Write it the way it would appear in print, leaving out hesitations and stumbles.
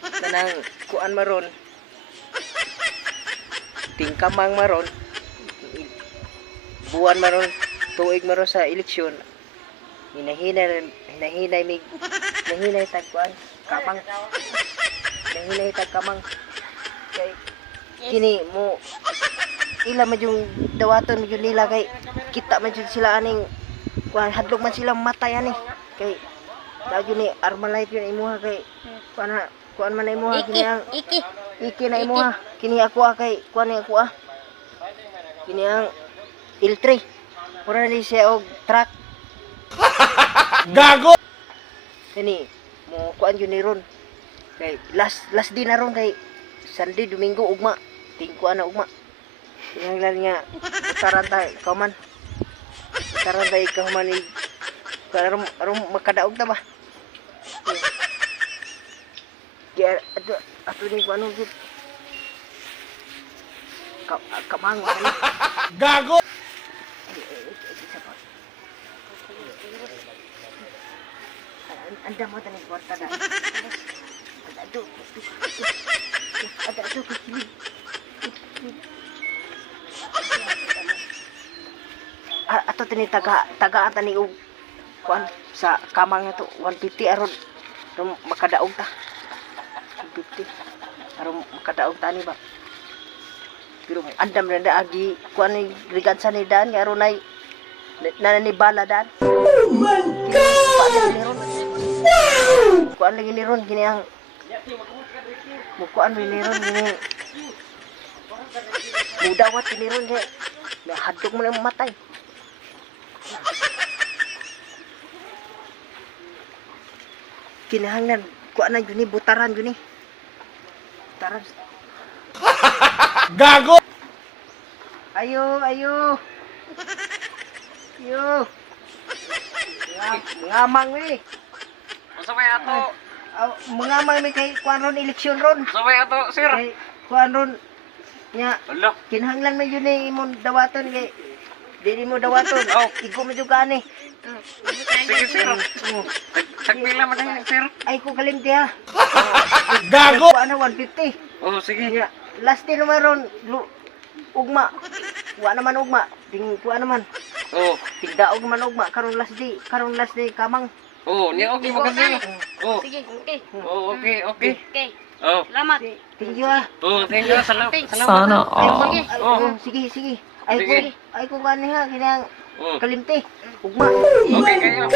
kanang kuan maron. Tingkamang maron. Buwan maron, tuig maron sa eleksyon. Hinahinay tagkuan kamang. Hinahinay tagkamang. Kay kini mo ila man yung dawaton mo nila kay kita man jud sila aning kuan hadlok man sila matay ani kay daw ni Armalite yun imuha kay kuan man imuha kini ang iki na imuha kini ako kay kuan ni ako kini ang L3 ora ni siya og truck Gago! kini mo kuan yun ni ron kay last din na ron kay Sunday Domingo ugma tingkuan na ugma yang lang nga utaran tayo ikaw man utaran tayo ikaw man arum makadaog ta ba kaya ato ni kung ano gud kamang ano Gago! anda mo tani kwarta da ada kini ato tini taga tani og kuan sa kamang to 150 aron makadaog ta 150 aron makadaog ta ni ba pero andam na agi kuan ni rigansa ni dan nga aron nay nananibala dan oh my god kuan lagi ni ron gini ang kuan ni ron gini mudawat ni ron kay hadlok mo na matay. Kinahanglan kuan na yun butaran yun butaran Gago! ayo ngamang ni Sabay ato. ngamang ni kay kuan ron eleksyon ron Sabay ato, sir. kay kuan ron nya Ala. kinahanglan man yun imong dawaton kay dili mo dawaton igo mo jud ani Sige, sir. Tagpila man na, sir. ay ko kalimti ha Gago! kuan na 150 Oh, sige. nya last din naman ron ugma wa naman ugma ting kuan naman Oh. tigdaog man ugma karon last day kamang Oh, niya okay maganda. Oh. Sige, okay. Oh, okay, okay. Okay. Oh. Salamat. thank you ha Oh, thank you. Salamat. Sana all. sige Sige. ay ko gani ha kinang Oh. kalimti ugma Okay kayo.